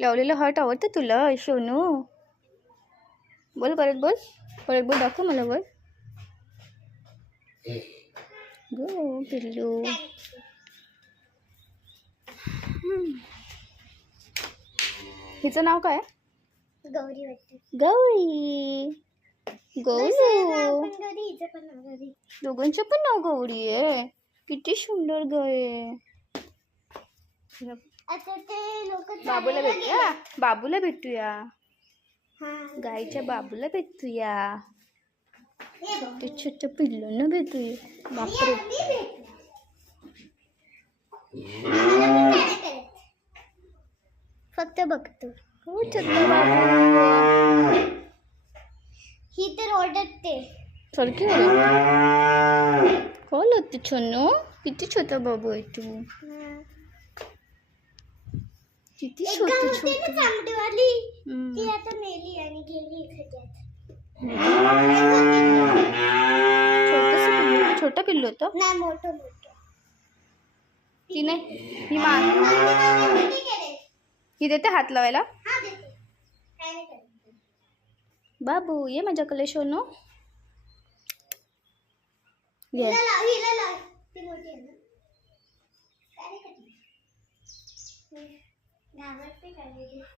लावलेलं हार्ट आवडतं तुला सोनू? बोल परत बोल दाखव मला बोल. गो पिल्लू. हिचं नाव काय? गौरी वाटते. गौरी. गौरी. गौरी. दोघांचं पण नाव गौरी आहे. किती सुंदर गाय. आता ते लोक बाबूला भेटूया. गायच्या बाबूला भेटूया. ते छोट्या पिल्लांना भेटूया. बापरे. फक्त बघतो. हो छोटा बाबू. ही तर ओरडते. सारखी कॉल होते छोनू. किती छोटा बाबू आहे तू. किती छोटी चांगलीवाली ती आता मेली आणि गेली खड्यात. छोटा पिल्लू होतं. नाही मोठं. ती नाही ही देते हात लावायला. बाबू ये माझ्याकडे सोनू. ये.